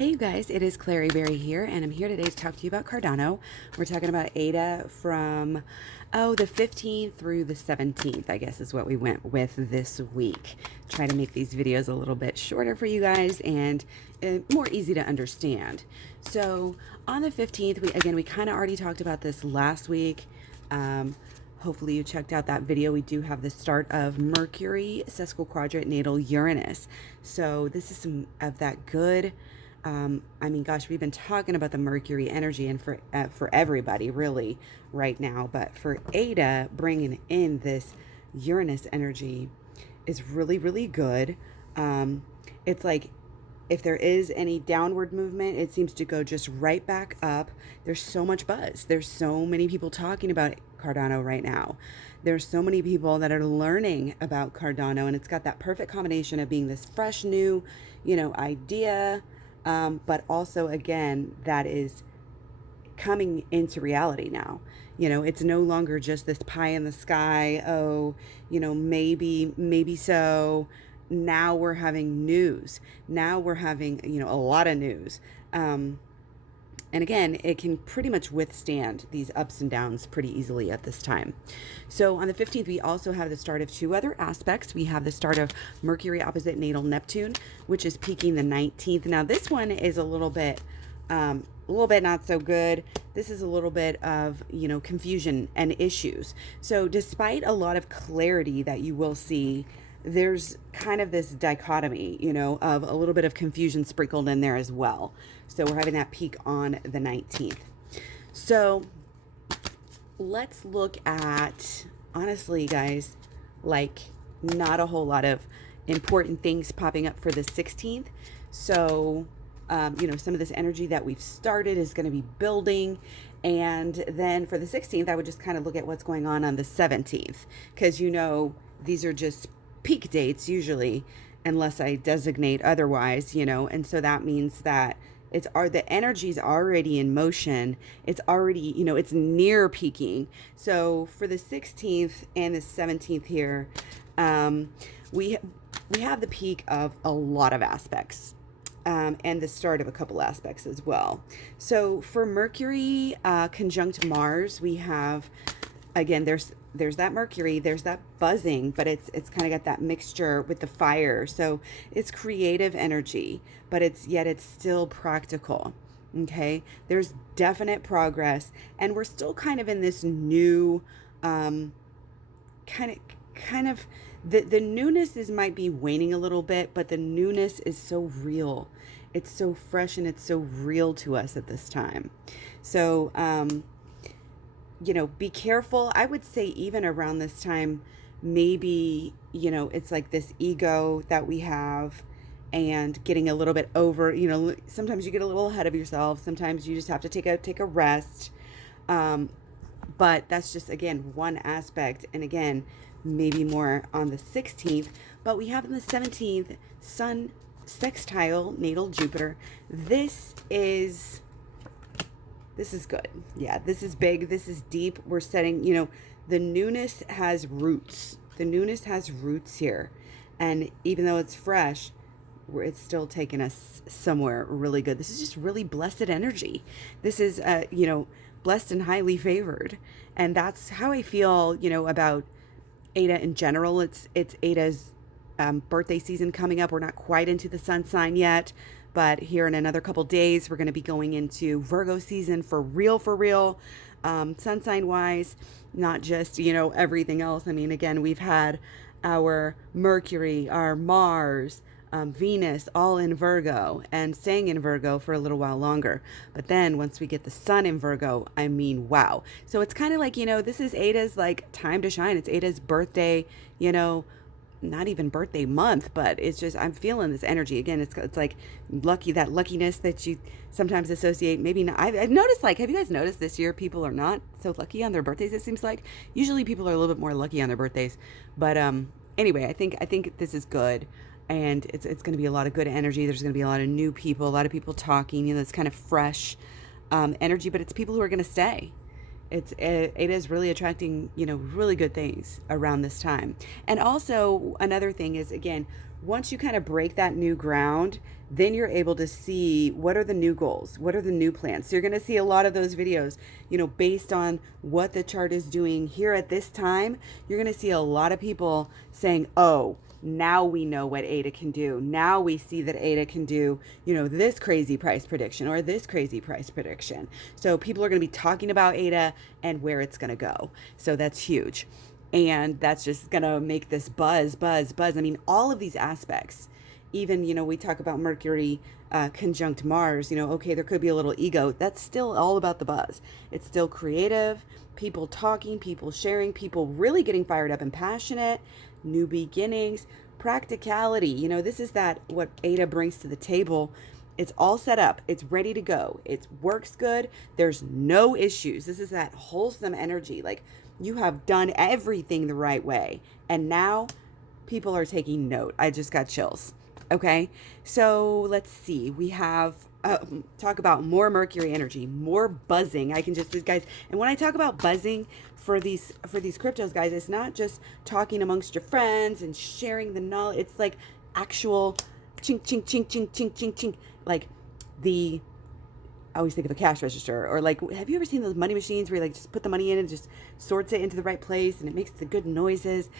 Hey you guys, it is KlaireeBerry here, and I'm here today to talk to you about Cardano. We're talking about Ada from, the 15th through the 17th, I guess is what we went with this week. Try to make these videos a little bit shorter for you guys and more easy to understand. So on the 15th, we kind of already talked about this last week. Hopefully you checked out that video. We do have the start of Mercury sesquiquadrate natal Uranus. So this is some of that good. Gosh, we've been talking about the Mercury energy and for everybody really right now, but for Ada, bringing in this Uranus energy is really, really good. It's like if there is any downward movement, it seems to go just right back up. There's so much buzz. There's so many people talking about Cardano right now. There's so many people that are learning about Cardano, and it's got that perfect combination of being this fresh, new, idea, but also, again, that is coming into reality now. It's no longer just this pie in the sky. Oh, maybe so. Now we're having news. Now we're having, a lot of news. And again, it can pretty much withstand these ups and downs pretty easily at this time. So on the 15th, we also have the start of two other aspects. We have the start of Mercury opposite natal Neptune, which is peaking the 19th. Now this one is a little bit not so good. This is a little bit of, confusion and issues. So despite a lot of clarity that you will see, there's kind of this dichotomy, of a little bit of confusion sprinkled in there as well. So we're having that peak on the 19th. So let's look at, honestly, guys, like not a whole lot of important things popping up for the 16th. So, some of this energy that we've started is going to be building. And then for the 16th, I would just kind of look at what's going on the 17th, because, these are just peak dates usually, unless I designate otherwise, and so that means that the energy's already in motion. It's already, it's near peaking. So for the 16th and the 17th here, we have the peak of a lot of aspects, and the start of a couple aspects as well. So for Mercury conjunct Mars, we have, again, there's that Mercury, there's that buzzing, but it's kind of got that mixture with the fire. So it's creative energy, but it's still practical. Okay. There's definite progress, and we're still kind of in this new, kind of the newness might be waning a little bit, but the newness is so real. It's so fresh and it's so real to us at this time. So, be careful. I would say even around this time, maybe, it's like this ego that we have and getting a little bit over, sometimes you get a little ahead of yourself. Sometimes you just have to take a rest. But that's just, again, one aspect. And again, maybe more on the 16th, but we have on the 17th, Sun sextile natal Jupiter. This is good. Yeah, this is big. This is deep. We're setting, the newness has roots. The newness has roots here. And even though it's fresh, it's still taking us somewhere really good. This is just really blessed energy. This is, blessed and highly favored. And that's how I feel, about Ada in general. It's Ada's birthday season coming up. We're not quite into the sun sign yet, but here in another couple days, we're going to be going into Virgo season for real, sun sign wise, not just, everything else. Again, we've had our Mercury, our Mars, Venus, all in Virgo and staying in Virgo for a little while longer. But then once we get the sun in Virgo, wow. So it's kind of like, this is Ada's like time to shine. It's Ada's birthday, not even birthday month, but it's just, I'm feeling this energy again. It's like that luckiness that you sometimes associate. Maybe not. I've noticed, have you guys noticed this year people are not so lucky on their birthdays? It seems like usually people are a little bit more lucky on their birthdays, but anyway, I think this is good, and it's going to be a lot of good energy. There's going to be a lot of new people, a lot of people talking. It's kind of fresh energy, but it's people who are going to stay. It is really attracting, really good things around this time. And also another thing is, again, once you kind of break that new ground, then you're able to see what are the new goals, what are the new plans. So you're going to see a lot of those videos, based on what the chart is doing here at this time. You're going to see a lot of people saying, oh, now we know what ADA can do. Now we see that ADA can do, this crazy price prediction or this crazy price prediction. So people are going to be talking about ADA and where it's going to go. So that's huge. And that's just going to make this buzz. I mean, all of these aspects, even, we talk about Mercury conjunct Mars, okay, there could be a little ego. That's still all about the buzz. It's still creative, people talking, people sharing, people really getting fired up and passionate, new beginnings, practicality. This is what ADA brings to the table. It's all set up. It's ready to go. It works good. There's no issues. This is that wholesome energy. Like, you have done everything the right way. And now people are taking note. I just got chills. Okay, so let's see. We have talk about more Mercury energy, more buzzing. I can just, guys, and when I talk about buzzing for these cryptos, guys, it's not just talking amongst your friends and sharing the knowledge. It's like actual chink, chink, chink, chink, chink, chink, chink. Like I always think of a cash register, or like, have you ever seen those money machines where you like just put the money in and it just sorts it into the right place and it makes the good noises?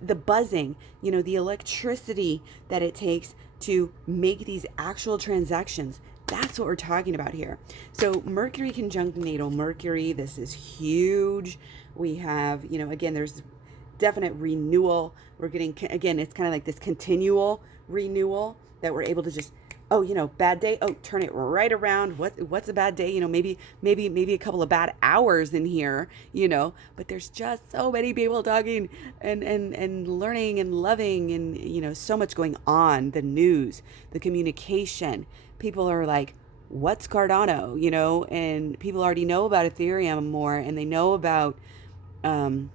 The buzzing, the electricity that it takes to make these actual transactions. That's what we're talking about here. So Mercury conjunct natal Mercury, this is huge. We have, again, there's definite renewal. We're getting, again, it's kind of like this continual renewal that we're able to just, bad day. Oh, turn it right around. What's a bad day? Maybe a couple of bad hours in here, but there's just so many people talking and learning and loving and, so much going on. The news, the communication, people are like, what's Cardano? And people already know about Ethereum more, and they know about, Bitcoin,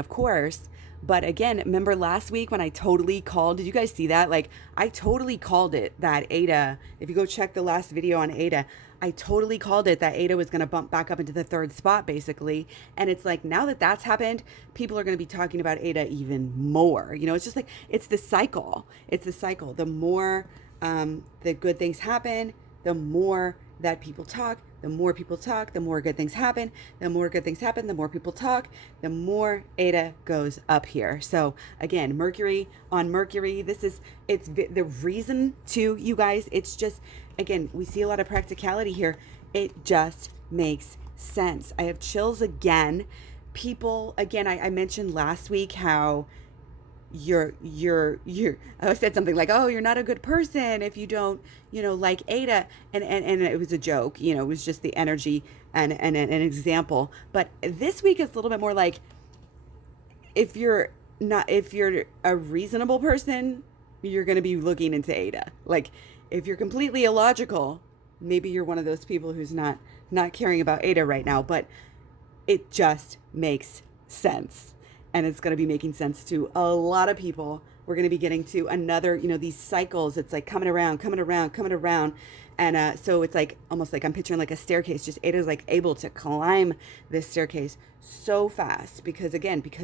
of course. But again, remember last week when I totally called, did you guys see that? Like, I totally called it that ADA, if you go check the last video on ADA, I totally called it that ADA was going to bump back up into the third spot, basically. And it's like, now that that's happened, people are going to be talking about ADA even more. It's just like, it's the cycle. It's the cycle. The more the good things happen, the more that people talk. The more people talk, the more good things happen. The more good things happen, the more people talk, the more ADA goes up here. So again, Mercury on Mercury, it's the reason to, you guys, it's just, again, we see a lot of practicality here. It just makes sense. I have chills again. People, again, I mentioned last week how I said something like, oh, you're not a good person if you don't, like ADA. And it was a joke, it was just the energy and an example. But this week it's a little bit more like, if you're a reasonable person, you're going to be looking into ADA. Like, if you're completely illogical, maybe you're one of those people who's not caring about ADA right now, but it just makes sense. And it's going to be making sense to a lot of people. We're going to be getting to another, these cycles. It's like coming around. And so it's like, almost like I'm picturing like a staircase. Just Ada's like able to climb this staircase so fast because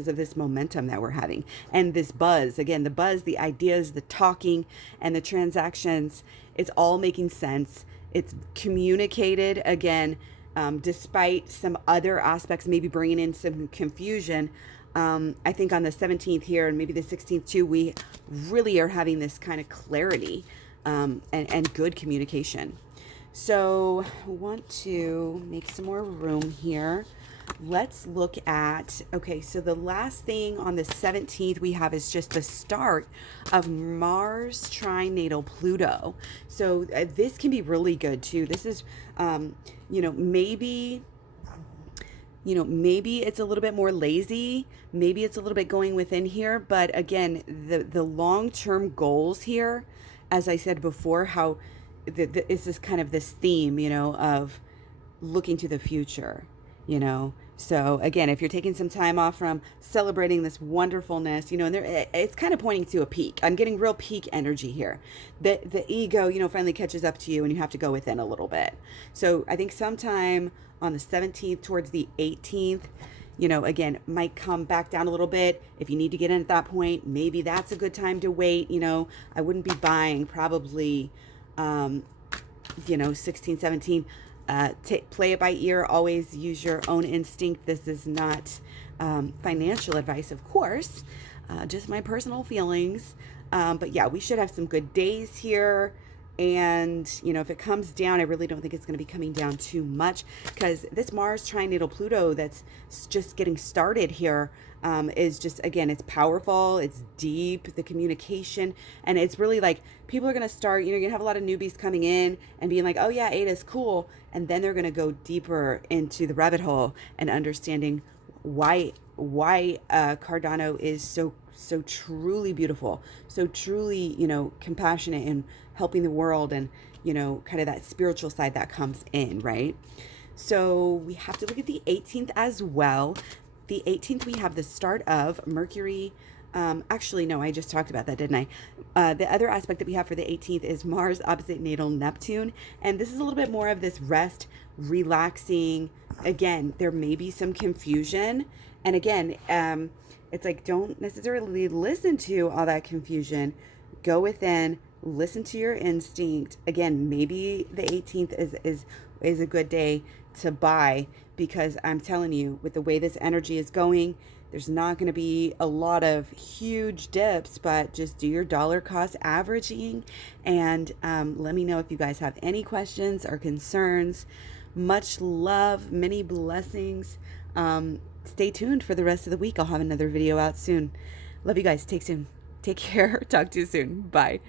of this momentum that we're having. And this buzz, again, the buzz, the ideas, the talking, and the transactions, it's all making sense. It's communicated, again, despite some other aspects, maybe bringing in some confusion. I think on the 17th here and maybe the 16th too, we really are having this kind of clarity and good communication. So I want to make some more room here. Let's look at, okay, so the last thing on the 17th we have is just the start of Mars trine natal Pluto. So this can be really good too. This is, maybe it's a little bit more lazy. Maybe it's a little bit going within here. But again, the long-term goals here, as I said before, how this is kind of this theme, of looking to the future, So again, if you're taking some time off from celebrating this wonderfulness, and it's kind of pointing to a peak. I'm getting real peak energy here. The ego, finally catches up to you and you have to go within a little bit. So I think sometime on the 17th towards the 18th, you know, again, might come back down a little bit. If you need to get in at that point, maybe that's a good time to wait. You know, I wouldn't be buying probably, you know, 16, 17. Play it by ear. Always use your own instinct. This is not financial advice, of course, just my personal feelings. But yeah, we should have some good days here. And, you know, if it comes down, I really don't think it's going to be coming down too much, because this Mars trine Natal Pluto that's just getting started here is just, again, it's powerful, it's deep, the communication, and it's really like people are going to start, you know, you're going to have a lot of newbies coming in and being like, oh yeah, Ada is cool. And then they're going to go deeper into the rabbit hole and understanding why Cardano is so truly beautiful, so truly, you know, compassionate and helping the world, and, you know, kind of that spiritual side that comes in, right? So we have to look at the 18th as well. The 18th, we have the start of Mercury. Actually, no, I just talked about that, didn't I? The other aspect that we have for the 18th is Mars opposite natal Neptune. And this is a little bit more of this rest, relaxing. Again, there may be some confusion. And again, it's like, don't necessarily listen to all that confusion. Go within, listen to your instinct. Again, maybe the 18th is a good day to buy, because I'm telling you, with the way this energy is going, there's not going to be a lot of huge dips, but just do your dollar cost averaging. And let me know if you guys have any questions or concerns. Much love, many blessings. Stay tuned for the rest of the week. I'll have another video out soon. Love you guys. Take care. Talk to you soon. Bye.